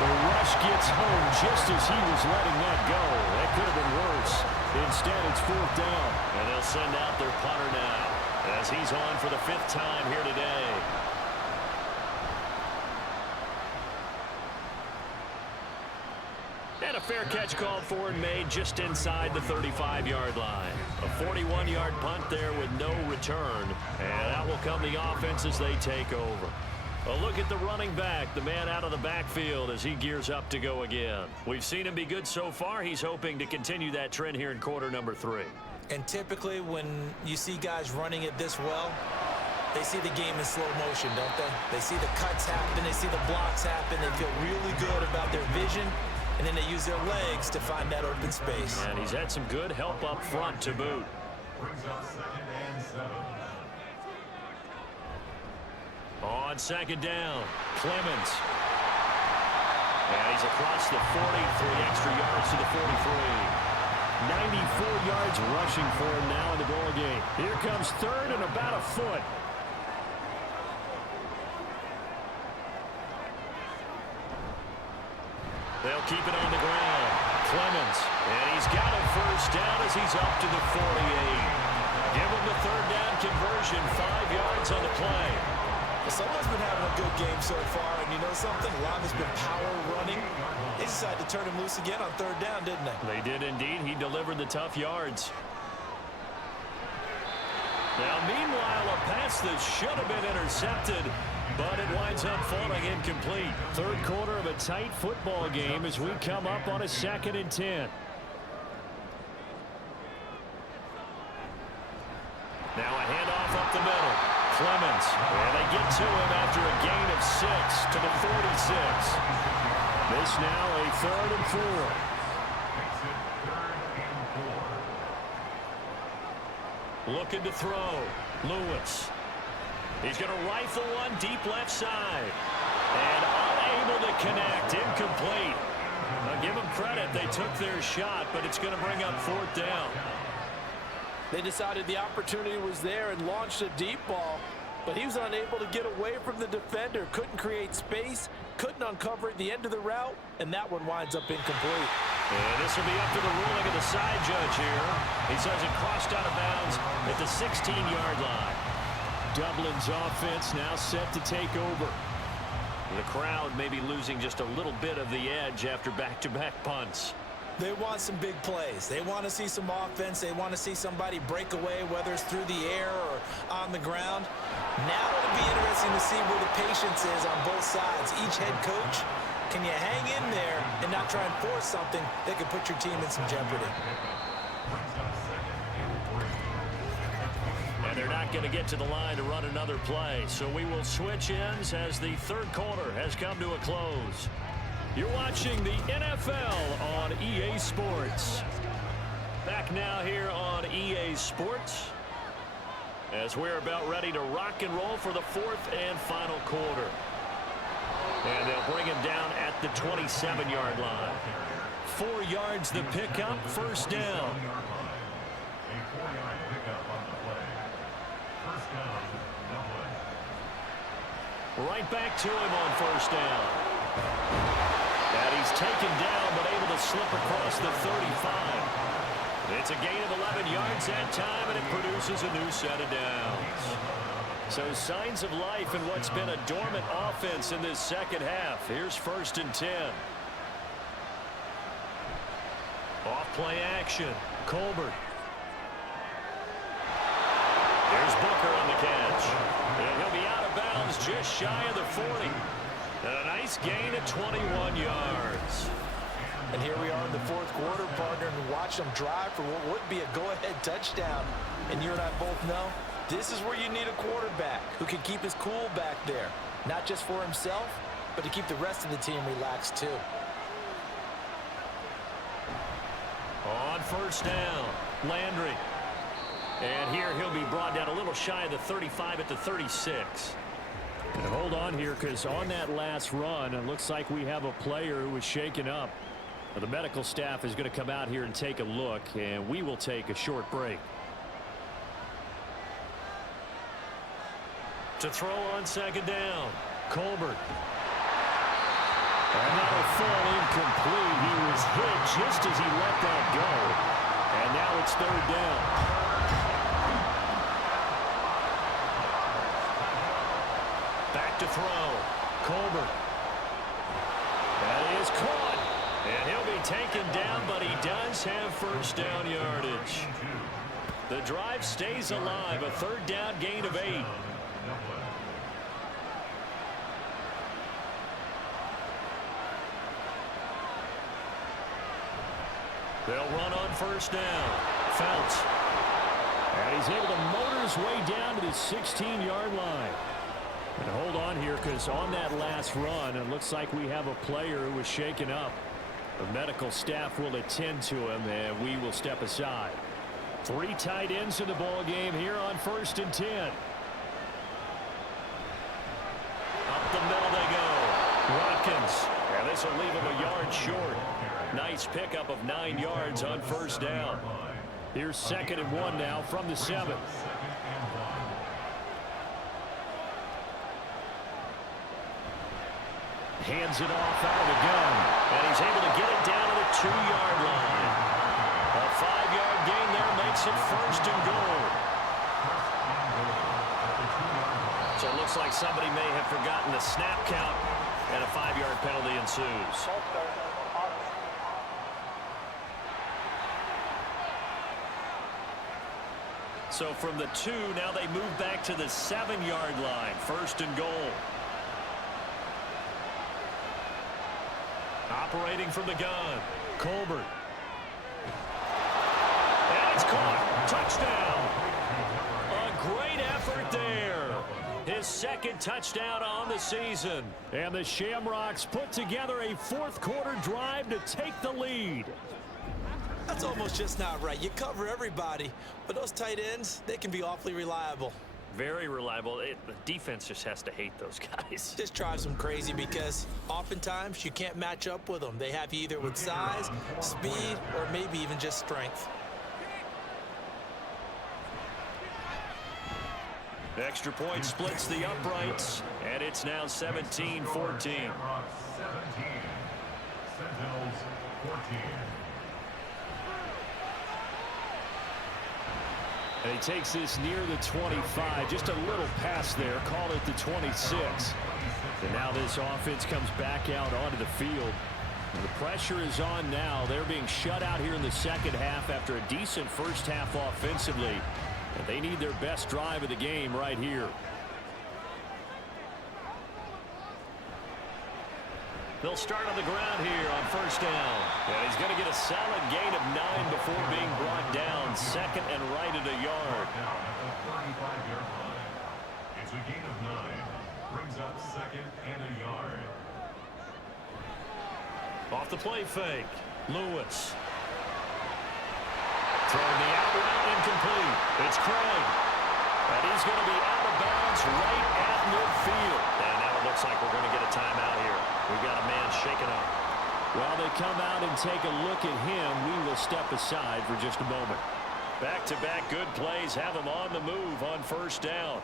The rush gets home just as he was letting that go. That could have been worse. Instead, it's 4th down. And they'll send out their punter now as he's on for the 5th time here today. And a fair catch called for and made just inside the 35-yard line. A 41-yard punt there with no return. And out will come the offense as they take over. A look at the running back, the man out of the backfield as he gears up to go again. We've seen him be good so far. He's hoping to continue that trend here in quarter number 3. And typically when you see guys running it this well, they see the game in slow motion, don't they? They see the cuts happen. They see the blocks happen. They feel really good about their vision. And then they use their legs to find that open space. And he's had some good help up front to boot. Brings up 2nd and 7. On 2nd down, Clemens. And he's across the 40, 3 extra yards to the 43. 94 yards rushing for him now in the ball game. Here comes 3rd and about a foot. They'll keep it on the ground. Clemens. And he's got a 1st down as he's up to the 48. Give him the 3rd down conversion. 5 yards on the play. Well, someone's been having a good game so far, and you know something? A lot has been power running. They decided to turn him loose again on 3rd down, didn't they? They did indeed. He delivered the tough yards. Now, meanwhile, a pass that should have been intercepted, but it winds up falling incomplete. Third quarter of a tight football game as we come up on a 2nd and 10. Now a handoff up the middle. Clemens, and they get to him after a gain of 6 to the 46. This now a 3rd and 4. Looking to throw. Lewis. He's going to rifle one deep left side. And unable to connect. Incomplete. Now give them credit. They took their shot, but it's going to bring up 4th down. They decided the opportunity was there and launched a deep ball, but he was unable to get away from the defender. Couldn't create space, couldn't uncover at the end of the route, and that one winds up incomplete. And this will be up to the ruling of the side judge here. He says it crossed out of bounds at the 16-yard line. Dublin's offense now set to take over. The crowd may be losing just a little bit of the edge after back-to-back punts. They want some big plays. They want to see some offense. They want to see somebody break away, whether it's through the air or on the ground. Now it'll be interesting to see where the patience is on both sides. Each head coach, can you hang in there and not try and force something that could put your team in some jeopardy? And they're not going to get to the line to run another play, so we will switch ends as the third quarter has come to a close. You're watching the NFL on EA Sports. Back now here on EA Sports as we're about ready to rock and roll for the 4th and final quarter. And they'll bring him down at the 27-yard line. 4 yards the pickup, 1st down. A 4-yard pickup on the play. 1st down, Dublin. Right back to him on 1st down. And he's taken down, but able to slip across the 35. It's a gain of 11 yards that time, and it produces a new set of downs. So signs of life in what's been a dormant offense in this second half. Here's 1st and 10. Off play action. Colbert. There's Booker on the catch. And he'll be out of bounds just shy of the 40. And a nice gain of 21 yards. And here we are in the 4th quarter, partner, and watch them drive for what would be a go-ahead touchdown. And you and I both know this is where you need a quarterback who can keep his cool back there. Not just for himself, but to keep the rest of the team relaxed too. On 1st down, Landry. And here he'll be brought down a little shy of the 35 at the 36. And hold on here, because on that last run, it looks like we have a player who was shaken up. The medical staff is going to come out here and take a look, and we will take a short break. To throw on 2nd down, Colbert. And that'll fall incomplete. He was hit just as he let that go. And now it's 3rd down. Back to throw. Colbert. That is caught. And he'll be taken down, but he does have 1st down yardage. The drive stays alive. A 3rd down gain of 8. They'll run on 1st down. Fouts. And he's able to motor his way down to the 16-yard line. And hold on here, because on that last run, it looks like we have a player who was shaken up. The medical staff will attend to him, and we will step aside. 3 tight ends in the ball game here on 1st and 10. Up the middle they go. Watkins. And this will leave him a yard short. Nice pickup of 9 yards on 1st down. Here's 2nd and 1 now from the 7. Hands it off out of the gun. And he's able to get it down to the 2-yard line. A 5-yard gain there makes it 1st and goal. So it looks like somebody may have forgotten the snap count, and a 5-yard penalty ensues. So from the 2, now they move back to the 7-yard line. 1st and goal. Operating from the gun, Colbert. And it's caught. Touchdown. A great effort there. His 2nd touchdown on the season. And the Shamrocks put together a 4th-quarter drive to take the lead. That's almost just not right. You cover everybody, but those tight ends, they can be awfully reliable. Very reliable. The defense just has to hate those guys. Just drives them crazy because oftentimes you can't match up with them. They have you either with size, speed, or maybe even just strength. Extra point splits the uprights, and it's now 17-14. 17. Sentinels 14. And he takes this near the 25. Just a little pass there. Call it the 26. And now this offense comes back out onto the field. And the pressure is on now. They're being shut out here in the 2nd half after a decent 1st half offensively. And they need their best drive of the game right here. They'll start on the ground here on 1st down. And he's going to get a solid gain of 9 before being brought down. 2nd and right at a yard. Down at the 35-yard line. It's a gain of 9. Brings up 2nd and a yard. Off the play fake. Lewis. Throwing the out route incomplete. It's Craig. And he's going to be out of bounds right at midfield. And now it looks like we're going to get a timeout here. We've got a man shaken up. While they come out and take a look at him, we will step aside for just a moment. Back-to-back good plays have him on the move on 1st down.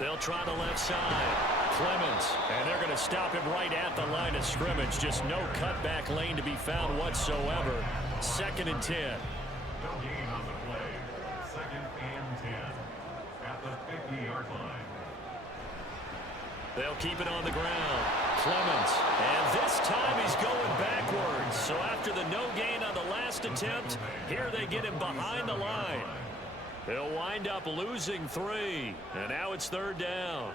They'll try the left side. Clemens, and they're going to stop him right at the line of scrimmage. Just no cutback lane to be found whatsoever. 2nd and 10. No gain on the play. 2nd and 10. At the 50-yard line. They'll keep it on the ground. Clemens, and this time he's going backwards. So after the no gain on the last attempt, here they get him behind the line. They'll wind up losing 3, and now it's 3rd down.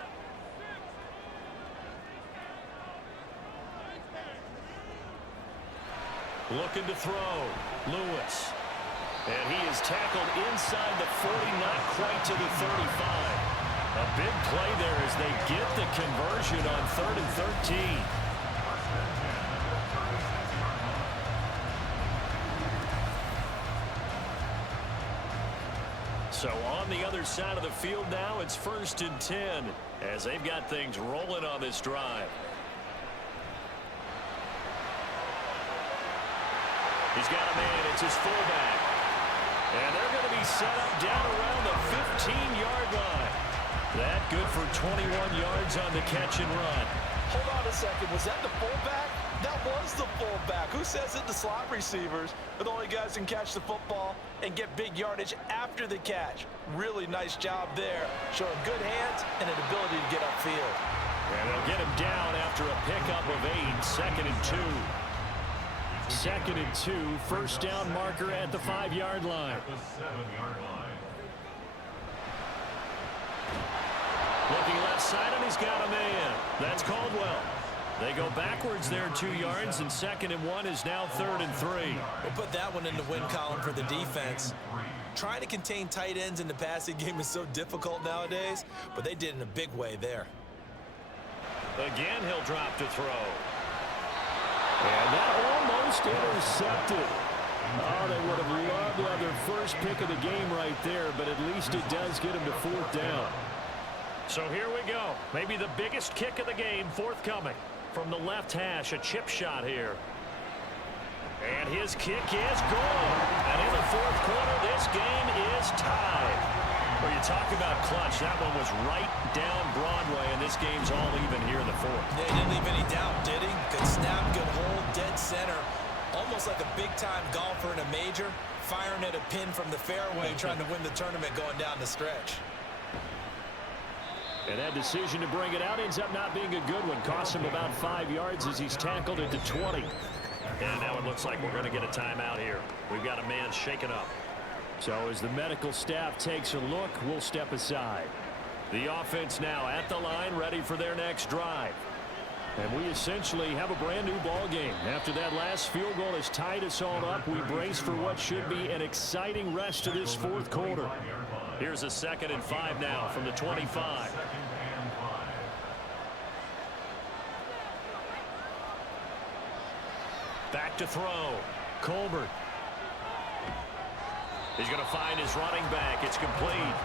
Looking to throw. Lewis. And he is tackled inside the 40, not quite to the 35. A big play there as they get the conversion on 3rd and 13. So on the other side of the field now, it's 1st and 10 as they've got things rolling on this drive. He's got a man. It's his fullback. And they're going to be set up down around the 15-yard line. That good for 21 yards on the catch and run. Hold on a second. Was that the fullback? That was the fullback. Who says it? The slot receivers are the only guys who can catch the football and get big yardage after the catch. Really nice job there. Showing good hands and an ability to get upfield. And they'll get him down after a pickup of 8. 2nd and 2. 2nd and 2. 1st down marker at the 5-yard line. At the 7-yard line. Looking left side, and he's got a man. That's Caldwell. They go backwards there 2 yards, and 2nd and 1 is now 3rd and 3. We'll put that one in the win column for the defense. Trying to contain tight ends in the passing game is so difficult nowadays, but they did it in a big way there. Again, he'll drop to throw. And that almost intercepted. Oh, they would have loved to have their first pick of the game right there, but at least it does get them to 4th down. So here we go. Maybe the biggest kick of the game forthcoming. From the left hash, a chip shot here. And his kick is good. And in the 4th quarter, this game is tied. Well, you talk about clutch. That one was right down Broadway, and this game's all even here in the 4th. Yeah, he didn't leave any doubt, did he? Good snap, good hold, dead center. Almost like a big-time golfer in a major, firing at a pin from the fairway, trying to win the tournament going down the stretch. And that decision to bring it out ends up not being a good one. Costs him about 5 yards as he's tackled at the 20. And now it looks like we're going to get a timeout here. We've got a man shaken up. So as the medical staff takes a look, we'll step aside. The offense now at the line, ready for their next drive. And we essentially have a brand new ball game. After that last field goal has tied us all up, we brace for what should be an exciting rest of this fourth quarter. Here's a 2nd and 5 now from the 25. Back to throw. Colbert. He's going to find his running back. It's complete.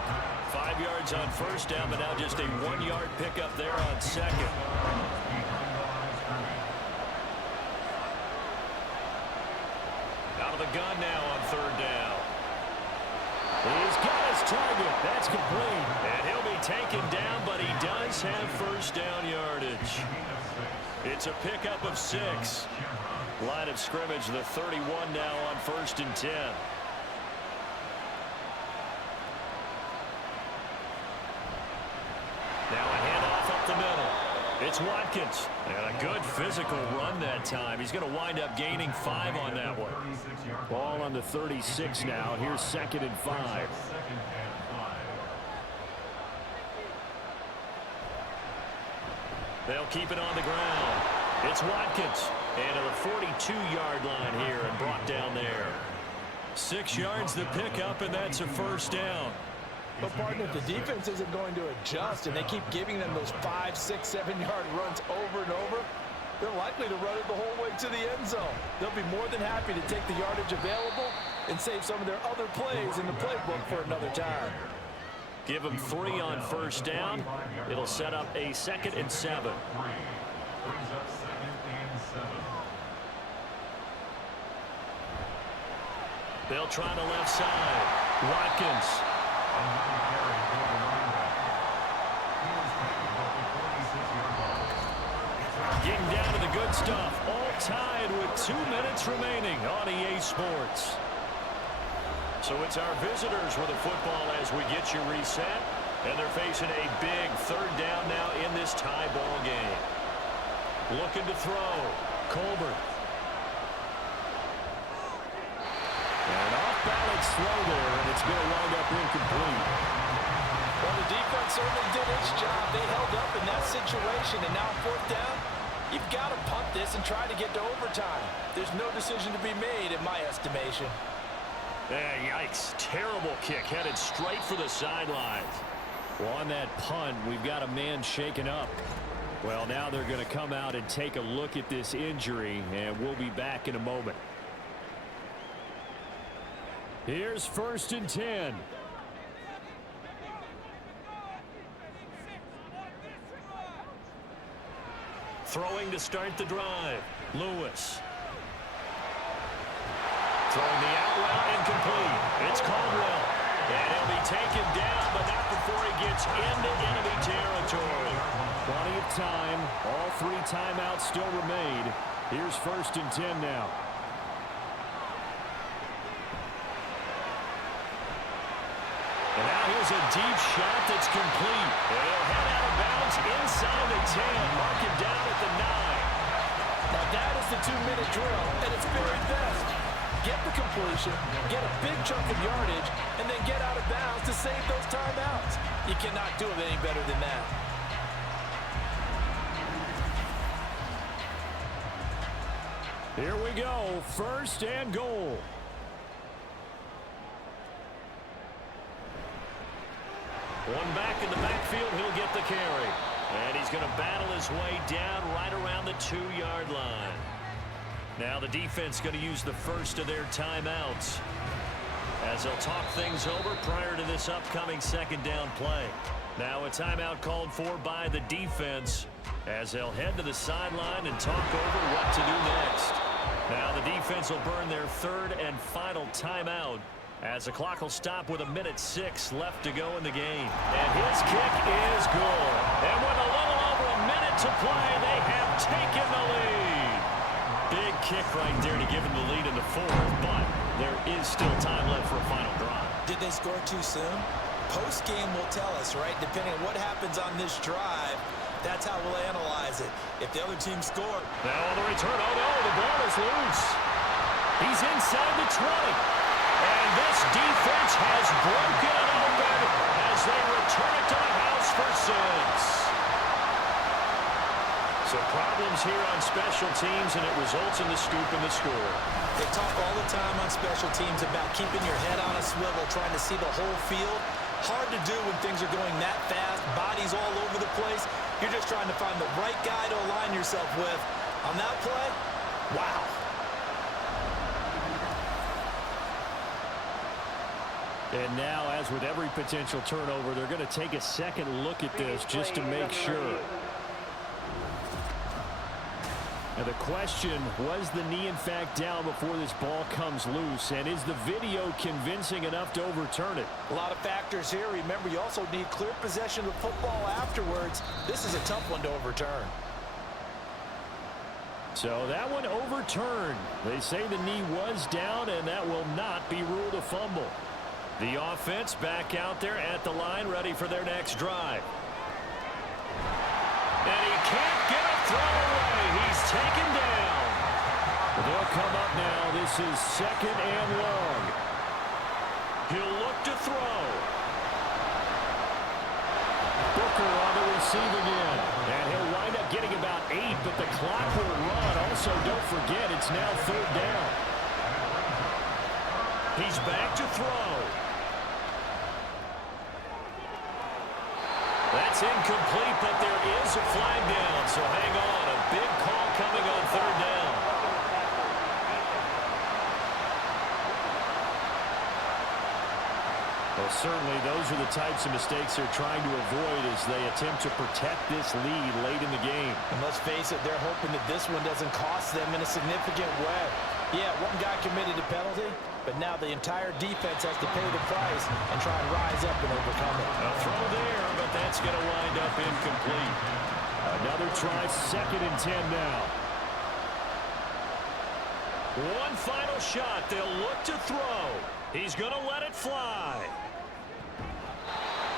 5 yards on first down, but now just a 1-yard pickup there on second. Out of the gun now on third down. He's got his target. That's complete. And he'll be taken down, but he does have first down yardage. It's a pickup of 6. Line of scrimmage, the 31 now on 1st and 10. Now a handoff up the middle. It's Watkins. And a good physical run that time. He's going to wind up gaining 5 on that one. Ball on the 36 now. Here's 2nd and 5. They'll keep it on the ground. It's Watkins. And to the 42-yard line here and brought down there. 6 yards the pickup, and that's a first down. But, partner, if the defense isn't going to adjust and they keep giving them those 5, 6, 7-yard runs over and over, they're likely to run it the whole way to the end zone. They'll be more than happy to take the yardage available and save some of their other plays in the playbook for another time. Give them 3 on first down. It'll set up a 2nd and 7. They'll try the left side. Watkins. Getting down to the good stuff. All tied with 2 minutes remaining on EA Sports. So it's our visitors with the football as we get you reset. And they're facing a big 3rd down now in this tie ball game. Looking to throw. Colbert. An off-balance throw there, and it's going to wind up incomplete. Well, the defense certainly did its job. They held up in that situation, and now 4th down, you've got to punt this and try to get to overtime. There's no decision to be made in my estimation. Yikes. Terrible kick headed straight for the sidelines. Well, on that punt, we've got a man shaken up. Well, now they're going to come out and take a look at this injury, and we'll be back in a moment. Here's 1st and 10. Throwing to start the drive. Lewis. Throwing the out route incomplete. It's Caldwell. And he'll be taken down, but not before he gets into enemy territory. Plenty of time. All 3 timeouts still remain. Here's 1st and 10 now. And now here's a deep shot that's complete. And he'll head out of bounds inside the 10. Mark him down at the 9. Now that is the 2-minute drill at its very best. Get the completion, get a big chunk of yardage, and then get out of bounds to save those timeouts. You cannot do it any better than that. Here we go. 1st and goal. One back in the backfield, he'll get the carry. And he's going to battle his way down right around the 2-yard line. Now the defense going to use the first of their timeouts as they'll talk things over prior to this upcoming 2nd down play. Now a timeout called for by the defense as they'll head to the sideline and talk over what to do next. Now the defense will burn their 3rd and final timeout as the clock will stop with 1:06 left to go in the game. And his kick is good. And with a little over a minute to play, they have taken the lead. Big kick right there to give him the lead in the 4th, but there is still time left for a final drive. Did they score too soon? Post-game will tell us, right? Depending on what happens on this drive, that's how we'll analyze it. If the other team scored. Now on the return, oh no, the ball is loose. He's inside the 20. And this defense has broken it open as they return it to the house for 6. So problems here on special teams, and it results in the scoop and the score. They talk all the time on special teams about keeping your head on a swivel, trying to see the whole field. Hard to do when things are going that fast, bodies all over the place. You're just trying to find the right guy to align yourself with. On that play, wow. And now, as with every potential turnover, they're going to take a second look at this just to make sure. Now the question, was the knee in fact down before this ball comes loose? And is the video convincing enough to overturn it? A lot of factors here. Remember, you also need clear possession of the football afterwards. This is a tough one to overturn. So that one overturned. They say the knee was down, and that will not be ruled a fumble. The offense back out there at the line, ready for their next drive. And he can't get a throw away. He's taken down. They'll come up now. This is 2nd and long. He'll look to throw. Booker on the receiving end. And he'll wind up getting about 8, but the clock will run. Also, don't forget, it's now 3rd down. He's back to throw. That's incomplete, but there is a flag down, so hang on. A big call coming on 3rd down. Well, certainly those are the types of mistakes they're trying to avoid as they attempt to protect this lead late in the game. And let's face it, they're hoping that this one doesn't cost them in a significant way. Yeah, one guy committed a penalty, but now the entire defense has to pay the price and try and rise up and overcome it. A throw there, but that's going to wind up incomplete. Another try, 2nd and 10 now. One final shot. They'll look to throw. He's going to let it fly.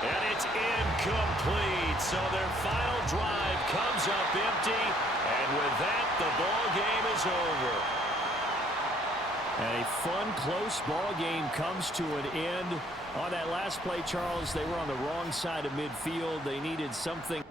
And it's incomplete. So their final drive comes up empty. And with that, the ball game is over. And a fun, close ball game comes to an end. On that last play, Charles, they were on the wrong side of midfield. They needed something.